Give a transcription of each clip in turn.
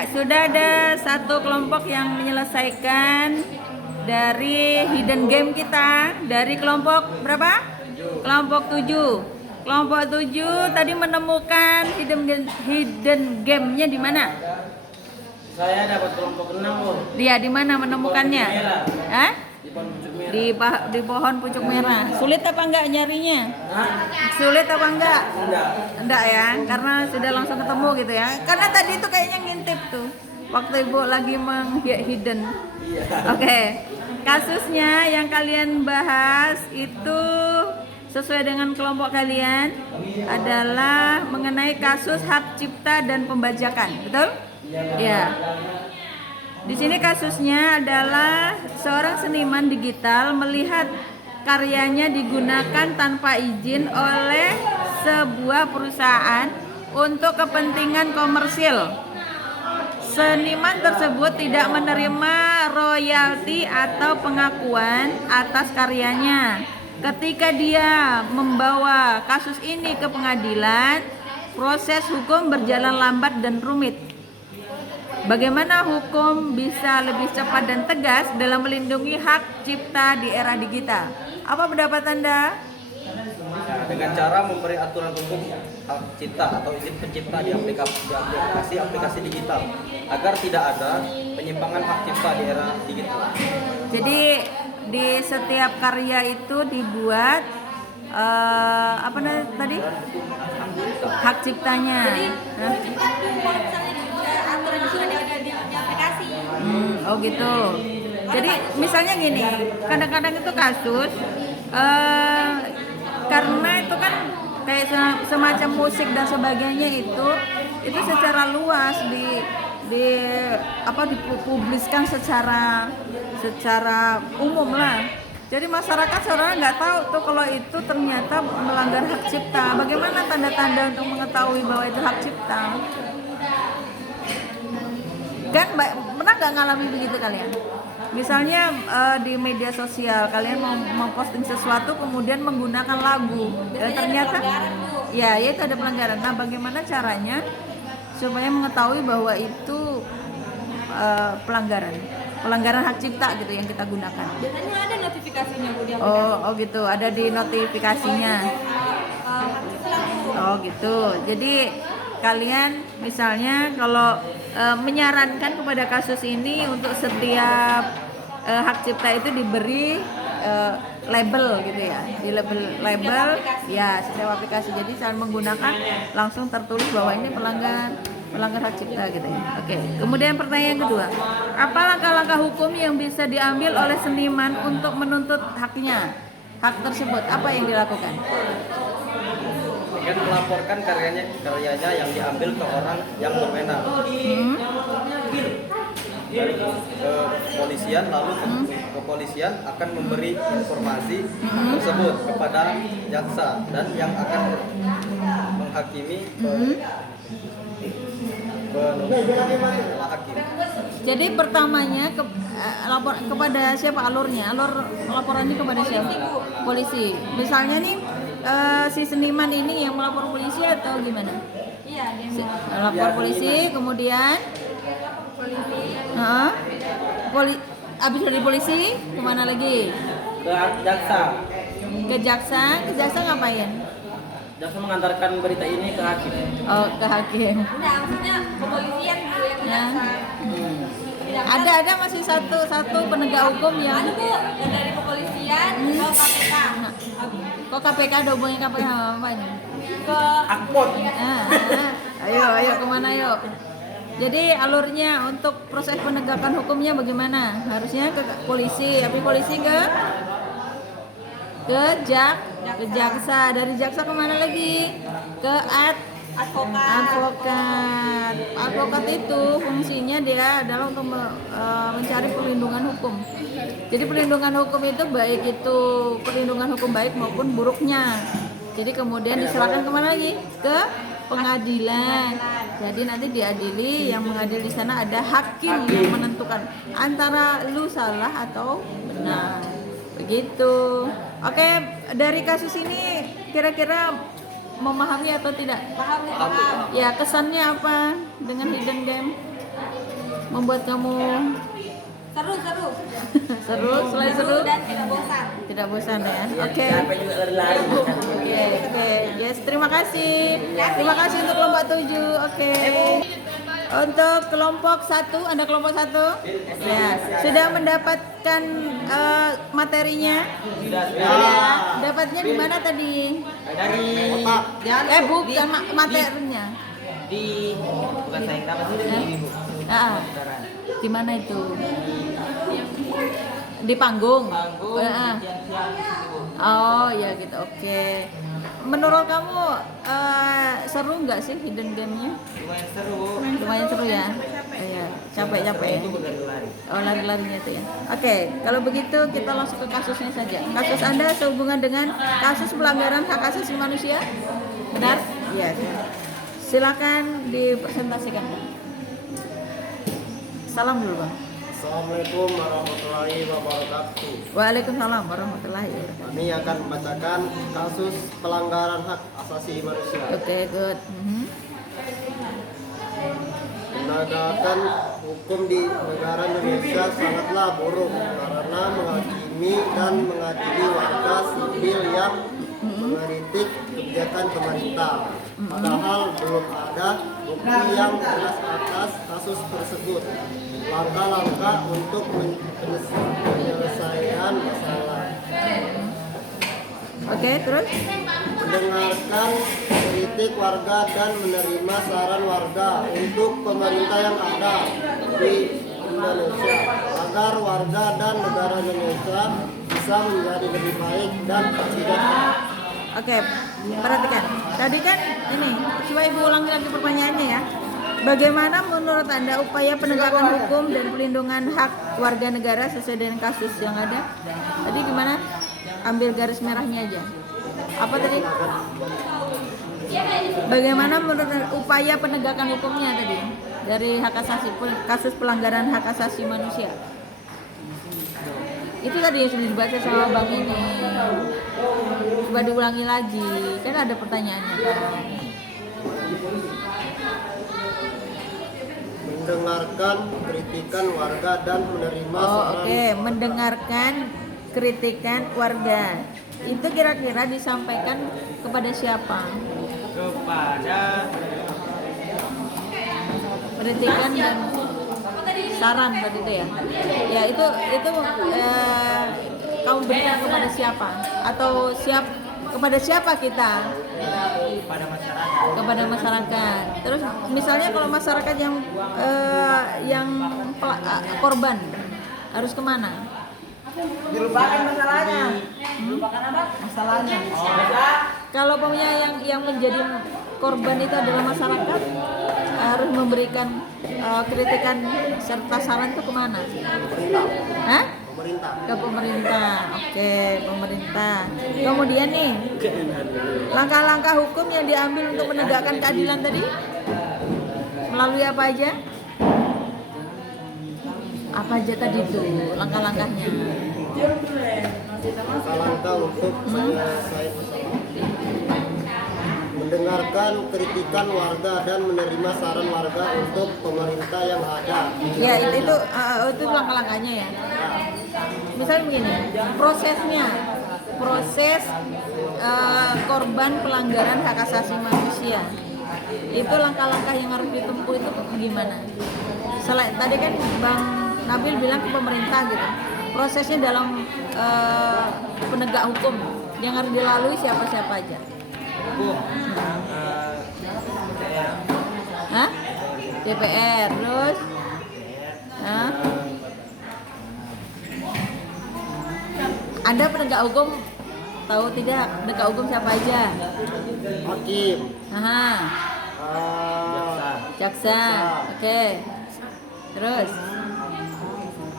Ya, sudah ada satu kelompok yang menyelesaikan dari hidden game kita. Dari kelompok berapa? Kelompok 7. Kelompok 7 tadi menemukan hidden game-nya di mana? Saya dapat kelompok 6, Bu. Dia di mana menemukannya? Hah? Di pohon pucuk merah. Di pohon pucuk merah. Sulit apa enggak nyarinya? Hah? Sulit apa enggak? Enggak. Enggak ya, karena sudah langsung ketemu gitu ya. Karena tadi itu kayaknya ngintip tuh. Waktu Ibu lagi hidden. Iya. Oke. Kasusnya yang kalian bahas itu sesuai dengan kelompok kalian adalah mengenai kasus hak cipta dan pembajakan. Betul? Ya. Di sini kasusnya adalah seorang seniman digital melihat karyanya digunakan tanpa izin oleh sebuah perusahaan untuk kepentingan komersil. Seniman tersebut tidak menerima royalti atau pengakuan atas karyanya. Ketika dia membawa kasus ini ke pengadilan, proses hukum berjalan lambat dan rumit. Bagaimana hukum bisa lebih cepat dan tegas dalam melindungi hak cipta di era digital? Apa pendapat Anda? Nah, dengan cara memberi aturan hukum hak cipta atau izin pencipta di aplikasi digital agar tidak ada penyimpangan hak cipta di era digital. Jadi di setiap karya itu dibuat apa tadi? Hak ciptanya. Hah? Oh gitu. Jadi misalnya gini, kadang-kadang itu kasus karena itu kan kayak semacam musik dan sebagainya itu secara luas dipubliskan secara umum lah. Jadi masyarakat sebenarnya nggak tahu tuh kalau itu ternyata melanggar hak cipta. Bagaimana tanda-tanda untuk mengetahui bahwa itu hak cipta? Kan pernah nggak ngalami begitu kalian? Misalnya di media sosial kalian mau memposting sesuatu kemudian menggunakan lagu dan ternyata ya itu ada pelanggaran. Nah, bagaimana caranya supaya mengetahui bahwa itu pelanggaran hak cipta gitu yang kita gunakan? Biasanya ada notifikasinya, Bu, di Oh gitu, ada di notifikasinya. Oh gitu. Jadi kalian misalnya kalau menyarankan kepada kasus ini untuk setiap hak cipta itu diberi label gitu ya, di label ya setiap aplikasi. Jadi saat menggunakan langsung tertulis bahwa ini pelanggar hak cipta gitu ya. Oke. Kemudian pertanyaan kedua, apa langkah-langkah hukum yang bisa diambil oleh seniman untuk menuntut hak tersebut? Apa yang dilakukan? Dengan melaporkan karyanya yang diambil ke orang yang berwenang. Dari kepolisian, lalu kepolisian akan memberi informasi tersebut kepada jaksa dan yang akan menghakimi hakim. Jadi pertamanya lapor kepada siapa alurnya? Alur laporannya kepada siapa? Polisi. Misalnya nih si seniman ini yang melapor polisi atau gimana? Iya, Lapor polisi, kemudian habis dari polisi kemana lagi? Ke jaksa. Ke jaksa ngapain? Jaksa mengantarkan berita ini ke hakim. Oh, ke hakim. Nah, maksudnya kepolisian Bu yang Ya. jaksa. Ada masih satu penegak hukum yang Ada, Bu, yang dari kepolisian ke KPK. kok KPK ada hubungannya KPK sama apa ini? Ke Akpot. Ayo kemana yuk? Jadi alurnya untuk proses penegakan hukumnya bagaimana? Harusnya ke polisi, tapi polisi ke jaksa. Dari jaksa kemana lagi? Ke advokat. Advokat itu fungsinya dia adalah untuk mencari perlindungan hukum. Jadi perlindungan hukum itu baik itu perlindungan hukum baik maupun buruknya. Jadi kemudian diserahkan kemana lagi? Ke pengadilan. Jadi nanti diadili, yang mengadili di sana ada hakim yang menentukan antara lu salah atau benar. Begitu. Oke, dari kasus ini kira-kira memahami atau tidak? paham. Ya, kesannya apa dengan hidden game? membuat kamu Seru, seru. seru? Selain seru, Dan tidak bosan. tidak bosan ya. Oke. Capek juga lari-lari. Oke. Yes, terima kasih. Terima kasih untuk kelompok 7. Oke. Untuk kelompok 1, Anda kelompok 1? Ya, sudah mendapatkan materinya? Sudah. Dapatnya di mana tadi? Dari Bukan materinya. di bukan saya yang dapat sih di ibu. Di mana itu? Di panggung. Panggung Ah. siang-siang itu. Oh ya gitu. Oke. Menurut kamu seru nggak sih hidden game-nya? Lumayan seru. Lumayan seru ya. Iya. Capek-capek. Itu berlari-lari. Oh lari-larinya itu ya. Oke, kalau begitu kita langsung ke kasusnya saja. Kasus Anda sehubungan dengan kasus pelanggaran hak asasi manusia? Benar? Yes. Silakan dipresentasikan. Salam dulu Bang. Assalamualaikum warahmatullahi wabarakatuh. Waalaikumsalam warahmatullahi wabarakatuh. Kami akan membacakan kasus pelanggaran hak asasi manusia. Oke, good. Penegakan hukum di negara Indonesia sangatlah buruk karena menghakimi dan mengadili warga sipil yang mengkritik kebijakan pemerintah. Padahal belum ada bukti yang jelas atas kasus tersebut. Langkah-langkah untuk penyelesaian masalah. Oke, terus? Mendengarkan kritik warga dan menerima saran warga untuk pemerintah yang ada di Indonesia agar warga dan negara Indonesia bisa menjadi lebih baik dan sejahtera. Oke, perhatikan. Tadi kan ini, coba Ibu ulangi lagi pertanyaannya ya. Bagaimana menurut Anda upaya penegakan hukum dan pelindungan hak warga negara sesuai dengan kasus yang ada? Tadi gimana? Ambil garis merahnya aja. Apa tadi? Bagaimana menurut upaya penegakan hukumnya tadi dari hak asasi kasus pelanggaran hak asasi manusia? Itu tadi yang sudah dibaca sama Bang ini. Coba diulangi lagi, kan ada pertanyaannya kan. Mendengarkan kritikan warga dan menerima Oh, saran. oke. Mendengarkan kritikan warga. Itu kira-kira disampaikan kepada siapa? Kepada Kritikan dan saran tadi itu ya. Ya itu kamu berikan kepada siapa? Atau kepada siapa kita? pada masyarakat. Kepada masyarakat. Terus misalnya kalau masyarakat yang korban harus kemana? Dilupakan masalahnya. Dilupakan apa? Masalahnya. Kalau punya yang menjadi korban itu adalah masyarakat, harus memberikan kritikan serta saran itu kemana? Hah? Pemerintah. Ke pemerintah. Oke, pemerintah. Kemudian nih, langkah-langkah hukum yang diambil untuk menegakkan keadilan tadi melalui apa aja? Apa aja tadi tuh langkah-langkahnya? Langkah-langkah untuk menyelesaikan masalah. Mendengarkan kritikan warga dan menerima saran warga untuk pemerintah yang ada. Ya itu langkah-langkahnya ya. Misalnya begini, proses korban pelanggaran hak asasi manusia, itu langkah-langkah yang harus ditempuh itu gimana? Selain tadi kan Bang Nabil bilang ke pemerintah gitu, prosesnya dalam penegak hukum yang harus dilalui siapa-siapa aja. Hah? DPR, terus? Hah? Anda penegak hukum tahu tidak? Penegak hukum siapa aja? Hakim, Aha, jaksa. Oke. Terus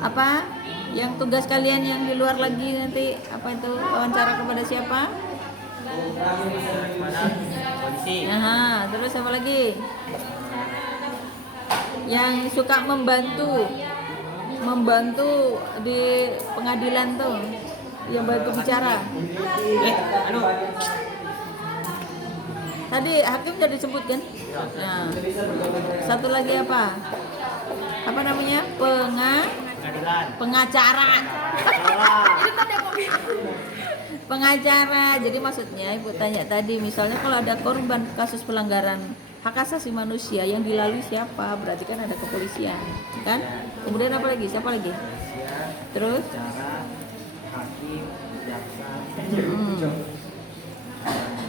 apa? Yang tugas kalian yang di luar lagi nanti apa itu wawancara kepada siapa? Polisi. Aha, terus apa lagi? Yang suka membantu di pengadilan tuh, yang bantu bicara. Tadi hakim sudah disebut kan? Nah, satu lagi apa? apa namanya? Pengadilan. Pengacara. Pengacara. Jadi maksudnya Ibu tanya tadi, misalnya kalau ada korban kasus pelanggaran hak asasi manusia yang dilalui siapa? Berarti kan ada kepolisian, kan? Kemudian apa lagi? Siapa lagi? Terus? Cara hakim, jaksa.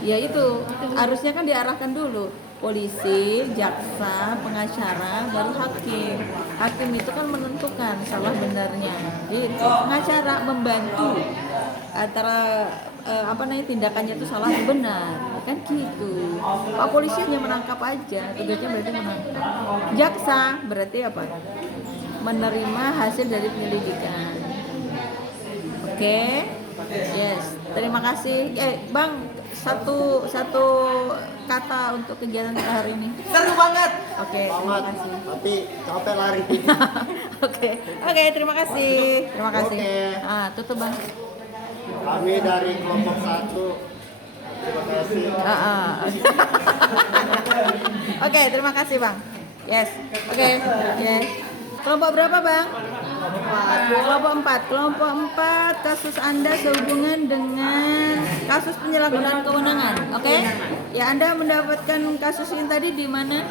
Ya itu harusnya kan diarahkan dulu polisi, jaksa, pengacara, baru hakim. Hakim itu kan menentukan salah benarnya. Jadi pengacara membantu antara apa namanya tindakannya itu salah atau benar, kan gitu. Pak polisi hanya menangkap aja, tugasnya berarti menangkap. Jaksa berarti apa? Menerima hasil dari penyelidikan. Oke, yes. Terima kasih. Bang, satu kata untuk kegiatan kita hari ini. Seru banget. Oke, terima Banget, kasih. tapi capek lari. Oke, terima kasih. Terima kasih. Oke. Tutup Bang. Kami dari kelompok 1. Terima kasih. Oke, terima kasih Bang. Yes. Oke. Yes. Kelompok berapa Bang? Kelompok 4. Kelompok 4 kasus Anda sehubungan dengan kasus penyalahgunaan kewenangan. Oke? Ya, Anda mendapatkan kasus ini tadi di mana?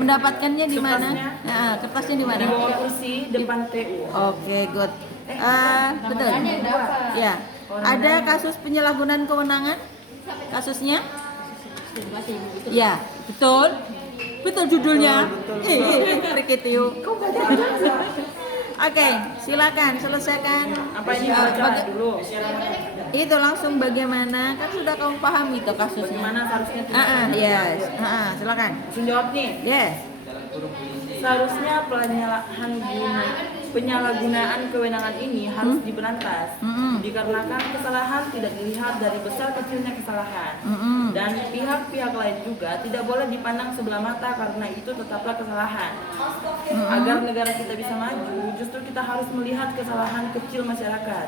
Mendapatkannya di mana? Nah, kertasnya di mana? Kursi depan TU. Oke, good. Betul. Ya. Ada kasus penyalahgunaan kewenangan? Kasusnya? Ya, betul. Betul judulnya. Rikitiu. Oke, silakan selesaikan. Apa ini baca dulu? Itu langsung bagaimana? Kan sudah kamu paham itu kasusnya. Gimana seharusnya kita? Yes. Silakan. Langsung jawab nih. Yes. Seharusnya penyalahgunaan kewenangan ini harus diberantas. Dikarenakan kesalahan tidak dilihat dari besar kecilnya kesalahan. Dan pihak-pihak lain juga tidak boleh dipandang sebelah mata karena itu tetaplah kesalahan. Agar negara kita bisa maju, justru kita harus melihat kesalahan kecil masyarakat.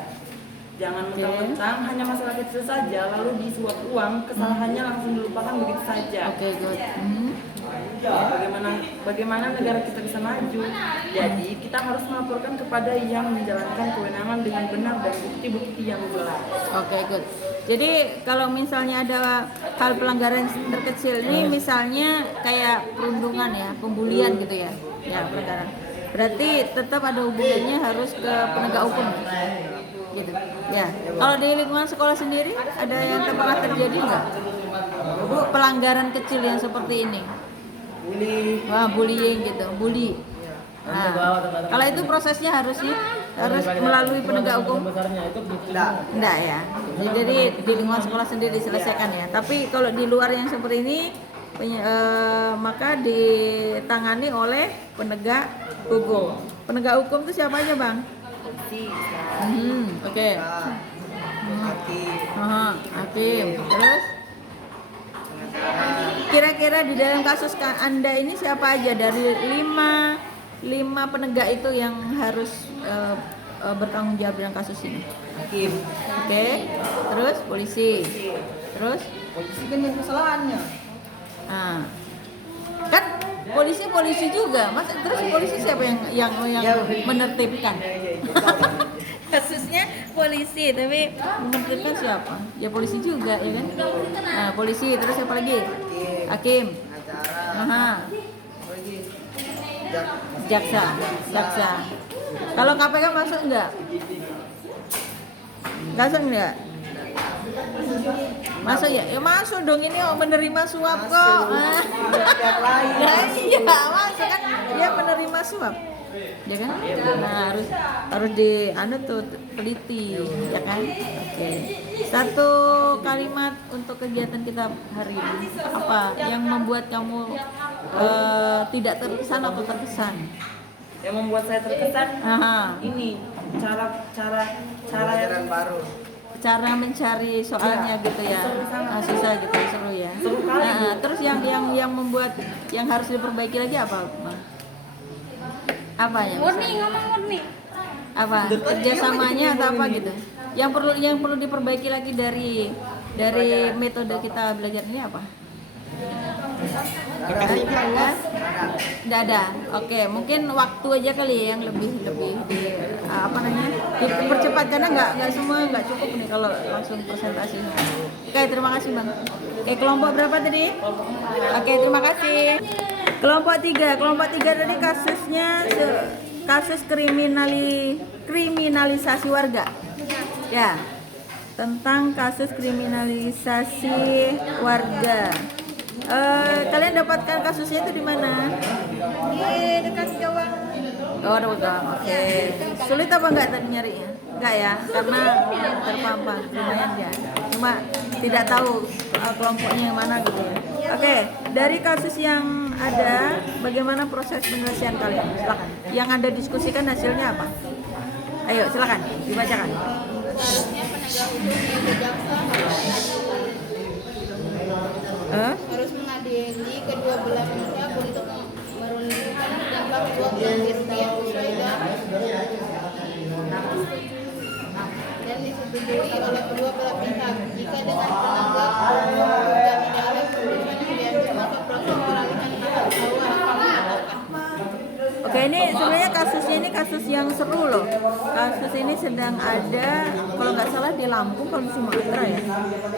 Jangan mentang-mentang hanya masalah kecil saja lalu disuap uang, kesalahannya langsung dilupakan begitu saja. Oke, good. Bagaimana negara kita bisa maju? Jadi kita harus melaporkan kepada yang menjalankan kewenangan dengan benar dan bukti-bukti yang jelas. Oke, good. Jadi kalau misalnya ada hal pelanggaran terkecil ini, misalnya kayak perundungan ya, pembulian gitu ya, pelanggaran. Berarti tetap ada hubungannya harus ke penegak hukum, gitu. Ya. Kalau di lingkungan sekolah sendiri ada yang pernah terjadi nggak? Bu, pelanggaran kecil yang seperti ini? Bullying gitu, bully. Nah, kalau itu prosesnya harus melalui penegak hukum? Enggak ya. Jadi di lingkungan sekolah sendiri diselesaikan ya. Tapi kalau di luar yang seperti ini maka ditangani oleh penegak hukum. Penegak hukum itu siapa aja, Bang? Oke. Hakim. Terus? Kira-kira di dalam kasus Anda ini siapa aja dari lima penegak itu yang harus bertanggung jawab dalam kasus ini? Hakim. Oke. Terus polisi. Terus? Polisi kan yang kesalahannya. Kan polisi juga. Terus polisi siapa yang menertibkan? Kasusnya polisi, tapi menertibkan siapa? Ya polisi juga, ya kan? Nah, polisi, terus siapa lagi? Hakim. Jaksa. Kalau KPK masuk enggak? Masuk enggak? Masuk ya? Ya masuk dong, ini menerima suap kok. Ya iya, masuk kan? Dia menerima suap. Ya kan? Nah, harus teliti, ya kan? Oke. Satu kalimat untuk kegiatan kita hari ini. Apa yang membuat kamu tidak terkesan atau terkesan? Yang membuat saya terkesan ini cara yang baru. Cara mencari soalnya gitu ya. Susah gitu, seru ya. Terus yang membuat yang harus diperbaiki lagi apa, Bang? Apa ya? Murni. Apa? Kerjasamanya atau apa gitu? Yang perlu diperbaiki lagi dari metode kita belajar ini apa? Nggak ada. Oke, mungkin waktu aja kali ya yang lebih di apa namanya dipercepat karena nggak semua nggak cukup nih kalau langsung presentasinya. Oke, terima kasih bang. Oke, kelompok berapa tadi? Oke, terima kasih. Kelompok 3 tadi kasusnya kasus kriminalisasi warga. Ya, tentang kasus kriminalisasi warga. Kalian dapatkan kasusnya itu di mana? Di dekat gawang. Oh, ada gawang. Oke. Sulit apa enggak tadi nyarinya? Enggak ya, karena terpampang lumayan ya. Cuma tidak tahu kelompoknya yang mana gitu ya. Oke, dari kasus yang ada, bagaimana proses penyelesaian kalian? Silakan. Yang Anda diskusikan hasilnya apa? Ayo, silakan dibacakan. Harus mengadili kedua belah pihak untuk merundingkan jumlah uang yang dirugikan sesuai dan disetujui oleh kedua belah pihak. Jika dengan penegak juga tidak ada keputusan yang diambil, maka proses peralihan akan tahu akan dilakukan. Oke, ini sebenarnya kasusnya ini kasus yang seru loh. Kasus ini sedang ada, kalau nggak salah di Lampung, kalau di Sumatera ya.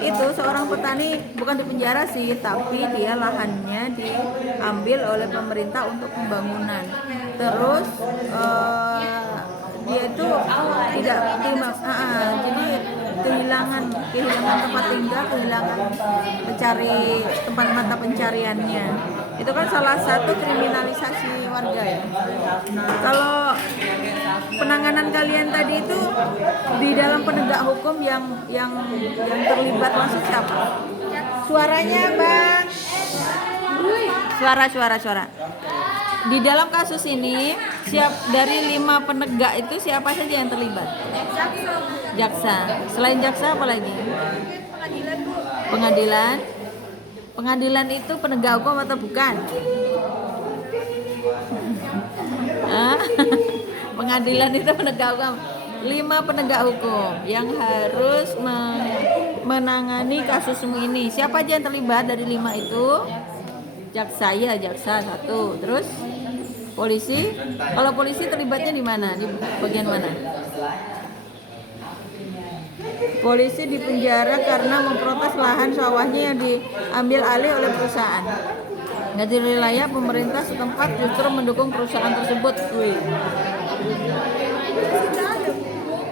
Itu seorang petani bukan di penjara sih, tapi dia lahannya diambil oleh pemerintah untuk pembangunan. Terus dia itu tidak terima, jadi kehilangan tempat tinggal, kehilangan mencari tempat mata pencariannya. Itu kan salah satu kriminalisasi warga ya. Kalau penanganan kalian tadi itu di dalam penegak hukum yang terlibat langsung siapa? Suaranya bang. Suara. Di dalam kasus ini dari 5 penegak itu siapa saja yang terlibat? Jaksa. Selain jaksa apa lagi? Pengadilan. Pengadilan itu penegak hukum atau bukan? Pengadilan itu penegak hukum. 5 penegak hukum yang harus menangani kasusmu ini. Siapa aja yang terlibat dari 5 itu? Jaksa 1. Terus polisi. Kalau polisi terlibatnya di mana? Di bagian mana? Polisi dipenjara karena memprotes lahan sawahnya yang diambil alih oleh perusahaan. Dari wilayah pemerintah setempat justru mendukung perusahaan tersebut.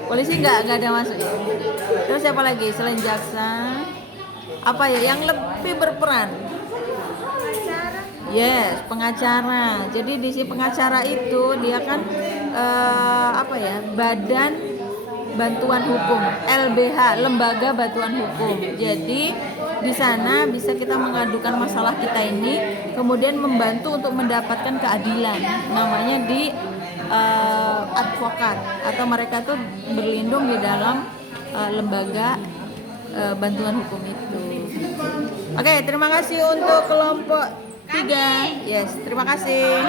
Polisi nggak ada masuk. Terus siapa lagi selain jaksa? Apa ya yang lebih berperan? Yes, pengacara. Jadi di si pengacara itu dia kan Badan Bantuan Hukum, LBH, Lembaga Bantuan Hukum. Jadi di sana bisa kita mengadukan masalah kita ini, kemudian membantu untuk mendapatkan keadilan. Namanya di advokat atau mereka tuh berlindung di dalam lembaga bantuan hukum itu. Oke, terima kasih untuk kelompok 3. Yes, terima kasih.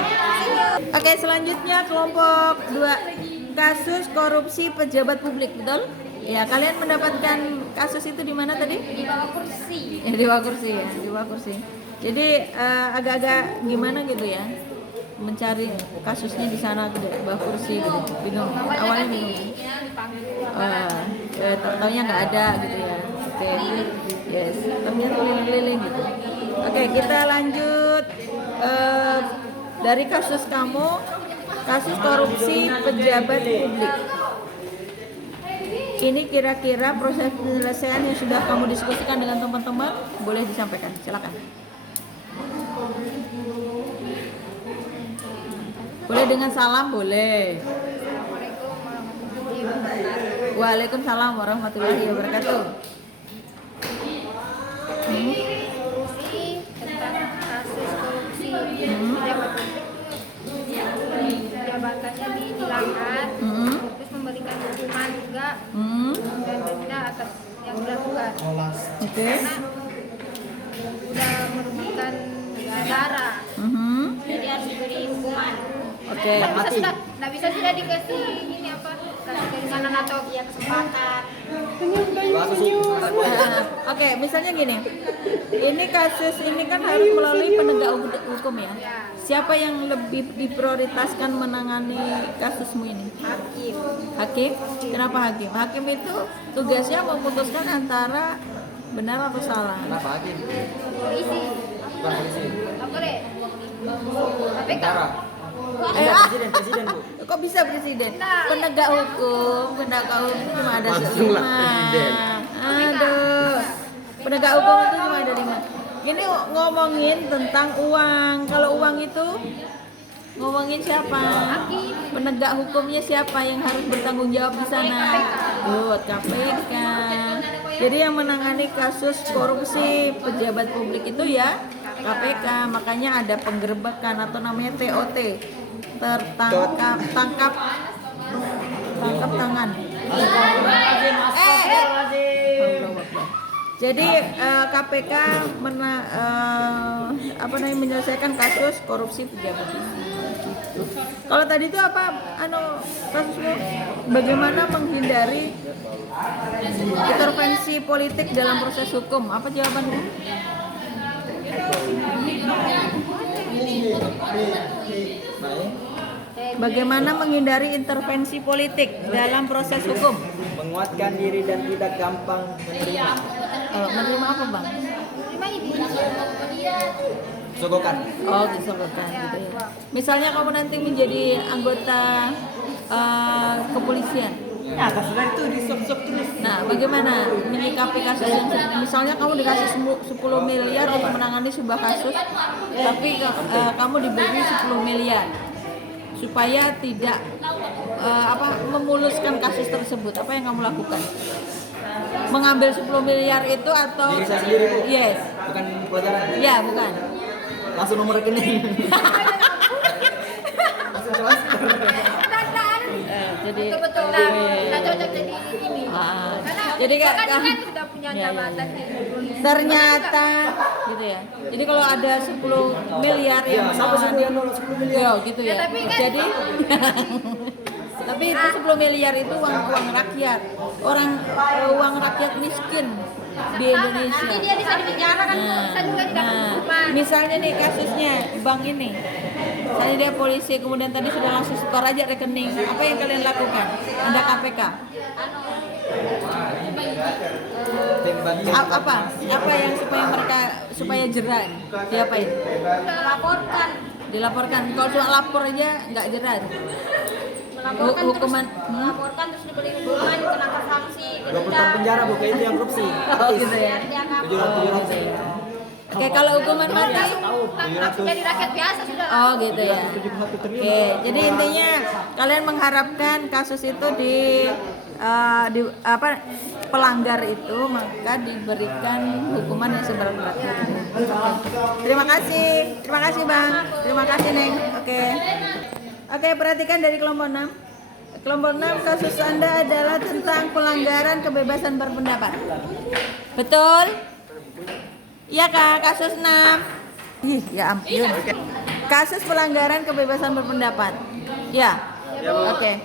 Oke, selanjutnya kelompok 2. Kasus korupsi pejabat publik, betul? Ya, kalian mendapatkan kasus itu di mana tadi? Di bawah kursi. Ya, di bawah kursi. Jadi agak-agak gimana gitu ya, mencari kasusnya di sana gitu, di bawah kursi gitu. Bingung. Awalnya bingung. Taunya nggak ada gitu ya. Oke. Yes, ternyata keliling-keliling gitu. Oke, kita lanjut dari kasus kamu. Kasus korupsi pejabat publik. Ini kira-kira proses penyelesaian yang sudah kamu diskusikan dengan teman-teman, boleh disampaikan, silakan. Boleh dengan salam, boleh. Waalaikumsalam warahmatullahi wabarakatuh. Tentang kasus korupsi pejabat publik. Jabatannya dihilangkan, terus memberikan hukuman juga dan denda atas yang dilakukan. Karena udah merugikan negara, jadi harus diberi hukuman. Oke. Nggak bisa sudah dikasih ini apa? keinginan atau ya kesempatan. Oke, misalnya gini, ini kasus ini kan harus melalui penegak hukum ya. Siapa yang lebih diprioritaskan menangani kasusmu ini? Hakim. Hakim? Kenapa hakim? Hakim itu tugasnya memutuskan antara benar atau salah. Kenapa hakim? Polisi. Bukan polisi. Apa deh? KPK. Tentara. Presiden Bu. Kok bisa presiden? Penegak hukum cuma ada Langsung lah 5. presiden. Aduh. Penegak hukum itu cuma ada 5. Ini ngomongin tentang uang. Kalau uang itu ngomongin siapa? Penegak hukumnya siapa yang harus bertanggung jawab di sana? Good, KPK. Jadi yang menangani kasus korupsi pejabat publik itu ya KPK. Makanya ada penggerbekan atau namanya TOT, tangkap tangan. Jadi KPK menyelesaikan kasus korupsi pejabat. Gitu. Kalau tadi itu apa kasusmu? Bagaimana menghindari intervensi politik dalam proses hukum? Apa jawabanmu? Bagaimana menghindari intervensi politik dalam proses hukum? Menguatkan diri dan tidak gampang menerima. Menerima apa bang? Sogokan. Oh, disogokkan gitu ya. Misalnya kamu nanti menjadi anggota kepolisian. Ya, kasus itu disop-sop terus. Nah, bagaimana menyikapi kasus yang misalnya kamu dikasih 10 miliar untuk menangani sebuah kasus, tapi kamu diberi 10 miliar supaya tidak memuluskan kasus tersebut. Apa yang kamu lakukan? Mengambil 10 miliar itu atau Diri saya sendiri Bu. Yes. Bukan pelajaran. Ya, bukan. Langsung nomor rekening. Langsung transfer. Jadi Kebetulan kita cocok jadi ini. jadi Kan sudah punya jabatan di ternyata gitu ya. Jadi kalau ada 10 miliar yang Siapa yang nolak 10 miliar? ya, gitu ya. tapi kan- Jadi tapi itu 10 miliar itu uang rakyat. Uang rakyat miskin di Indonesia. Nanti dia bisa dipenjara kan, bisa juga tidak hukuman. Misalnya nih kasusnya bank ini. Misalnya dia polisi, kemudian tadi sudah langsung setor aja rekening. Apa yang kalian lakukan? Anda KPK. Apa yang supaya jerah? Diapain? Dilaporkan. Kalau cuma lapor aja nggak jerah. Hukuman Melaporkan terus diberi hukuman, dikenakan sanksi, 20 tahun penjara Bu, kayak itu yang korupsi. Oh gitu ya. 700. Oke, kalau hukuman mati? langsung jadi rakyat biasa sudah. Oh gitu ya. Oke, jadi intinya kalian mengharapkan kasus itu pelanggar itu maka diberikan hukuman yang seberat-beratnya. Terima kasih Bang, terima kasih Neng. Oke, perhatikan dari kelompok 6. Kelompok 6, kasus Anda adalah tentang pelanggaran kebebasan berpendapat. Betul? Iya Kak, kasus 6. Ih, ya ampun. Kasus pelanggaran kebebasan berpendapat. Ya. Oke.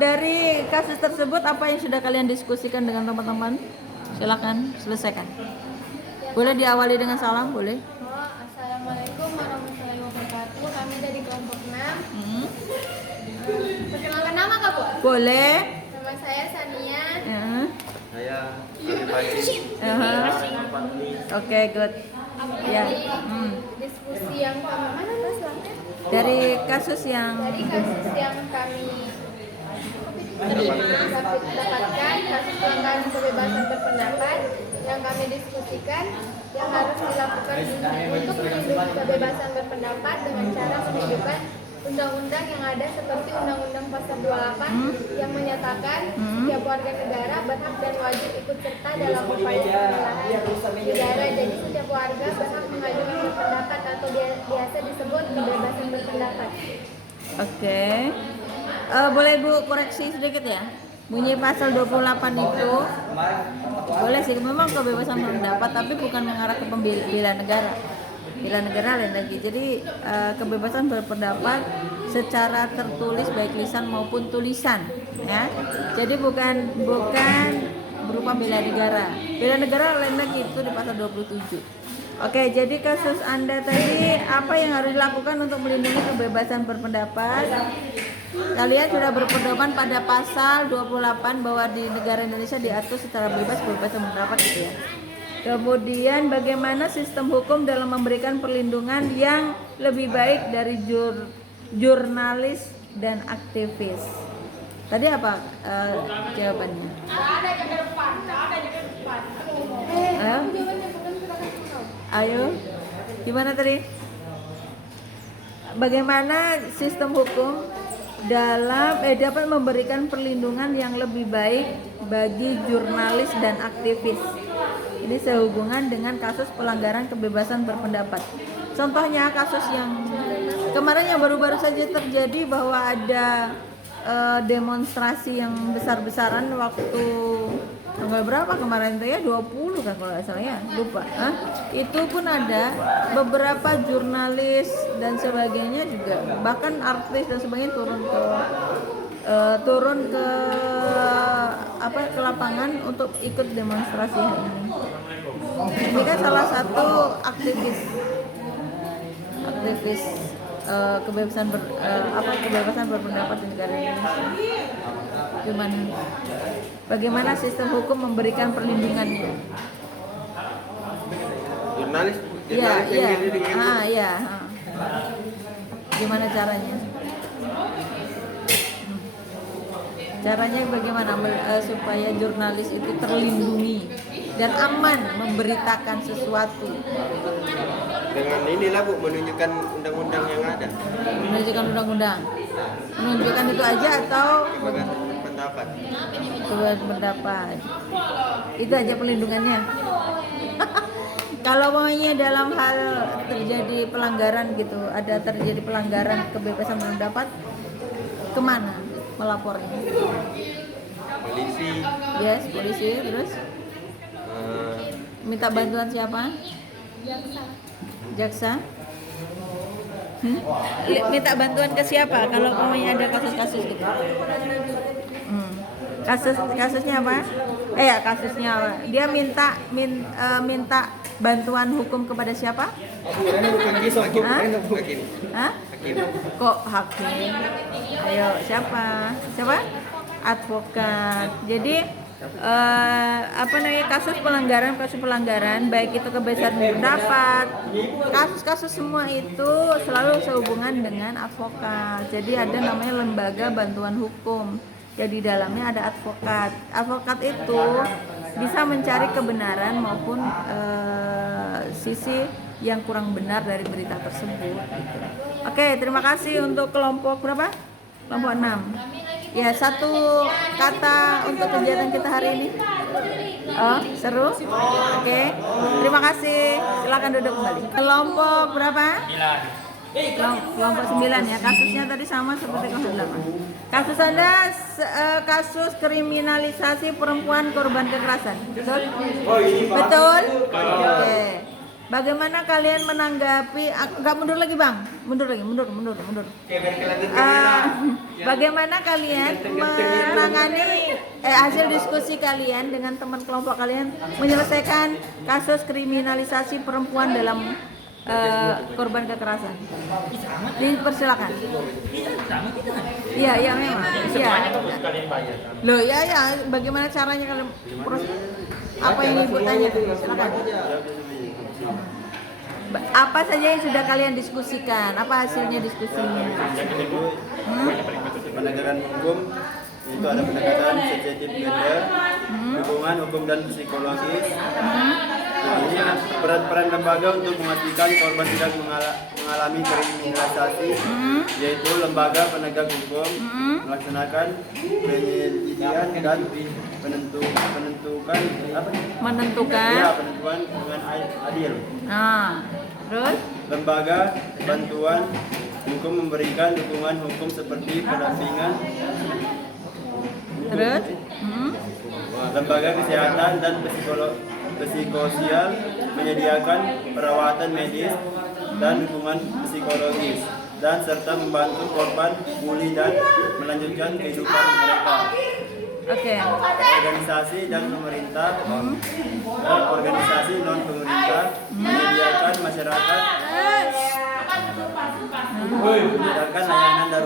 Dari kasus tersebut apa yang sudah kalian diskusikan dengan teman-teman? Silakan selesaikan. Boleh diawali dengan salam, boleh? Assalamualaikum warahmatullahi wabarakatuh. Kami dari kelompok 6. Perkenalkan nama Kak, Bu? Boleh. Nama saya Sania. Saya Panji. Oke, good. Ya. Diskusi yang kami mana Mas Lamnya? Dari kasus yang kami dapatkan kasus pelanggaran kebebasan berpendapat yang kami diskusikan yang harus dilakukan untuk melindungi kebebasan berpendapat dengan cara menunjukkan undang-undang yang ada seperti Undang-Undang Pasal 28 yang menyatakan setiap warga negara berhak dan wajib ikut serta dalam upaya pembelahan negara. Jadi setiap warga berhak mengajukan pendapat atau biasa disebut kebebasan berpendapat. Oke. Boleh Bu koreksi sedikit ya? Bunyi pasal 28 itu boleh sih, memang kebebasan berpendapat tapi bukan mengarah ke pembela negara. Bela negara lain lagi. Jadi kebebasan berpendapat secara tertulis baik lisan maupun tulisan, ya. Jadi bukan berupa bela negara. Bela negara lain lagi, itu di pasal 27. Oke, jadi kasus Anda tadi apa yang harus dilakukan untuk melindungi kebebasan berpendapat? Kalian sudah berpedoman pada pasal 28 bahwa di negara Indonesia diatur secara bebas kebebasan berpendapat gitu ya. Kemudian bagaimana sistem hukum dalam memberikan perlindungan yang lebih baik dari jurnalis dan aktivis? Tadi apa jawabannya? Ayo, gimana tadi? Bagaimana sistem hukum dapat memberikan perlindungan yang lebih baik bagi jurnalis dan aktivis? Ini sehubungan dengan kasus pelanggaran kebebasan berpendapat. Contohnya kasus yang kemarin yang baru-baru saja terjadi bahwa ada demonstrasi yang besar-besaran waktu tanggal berapa kemarin tuh ya, 20 kan kalau nggak salah ya, lupa. Itu pun ada beberapa jurnalis dan sebagainya juga, bahkan artis dan sebagainya turun ke ke lapangan untuk ikut demonstrasi ini. Ini kan salah satu aktivis kebebasan berpendapat di negara Indonesia. Bagaimana sistem hukum memberikan perlindungannya? Jurnalis Iya. iya. Gimana caranya? Caranya bagaimana supaya jurnalis itu terlindungi dan aman memberitakan sesuatu? Dengan inilah Bu, menunjukkan undang-undang yang ada. Menunjukkan undang-undang. Menunjukkan itu aja atau Pendapat. pendapat. Itu aja perlindungannya. Kalau maunya dalam hal terjadi pelanggaran gitu, ada terjadi pelanggaran kebebasan berpendapat, kemana melapornya? Polisi. Yes, polisi. Terus minta bantuan siapa? Jaksa. Minta bantuan ke siapa kalau maunya ada kasus-kasus gitu? Kasusnya apa? Kasusnya apa? Dia minta bantuan hukum kepada siapa? Hah? Kok hakim? Ayo, siapa? Advokat. Jadi kasus pelanggaran baik itu kebebasan berpendapat, kasus-kasus semua itu selalu sehubungan dengan advokat. Jadi ada namanya lembaga bantuan hukum. Jadi dalamnya ada advokat. Advokat itu bisa mencari kebenaran maupun sisi yang kurang benar dari berita tersebut. Oke, terima kasih untuk kelompok berapa? Kelompok 6. Ya, satu kata untuk kegiatan kita hari ini. Oh, seru? Oke. Terima kasih. Silakan duduk kembali. Kelompok berapa? 9. Kelompok 9 ya. Kasusnya tadi sama seperti kelompok 8. Kasus Anda kasus kriminalisasi perempuan korban kekerasan. Betul? Betul? Oke. Bagaimana kalian menanggapi? Enggak, mundur lagi Bang. Mundur. Bagaimana kalian menangani hasil diskusi kalian dengan teman kelompok kalian menyelesaikan kasus kriminalisasi perempuan dalam korban kekerasan? Dipersilakan. Iya memang. Iya. Loh ya, bagaimana caranya kalian apa yang Ibu tanya? Silakan. Apa saja yang sudah kalian diskusikan? Apa hasilnya diskusinya? Penegakan hukum itu ada pendekatan sensitif gender, dukungan hukum dan psikologis. Ini peran lembaga untuk memastikan korban tidak mengalami kriminalisasi, yaitu lembaga penegak hukum melaksanakan penyelidikan dan penentukan dengan adil. Terus Lembaga bantuan hukum memberikan dukungan hukum seperti pendampingan. Terus Lembaga kesehatan dan psikososial menyediakan perawatan medis dan dukungan psikologis dan serta membantu korban bully dan melanjutkan kehidupan mereka. Oke. Organisasi dan pemerintah dan organisasi non pemerintah menyediakan layanan darurat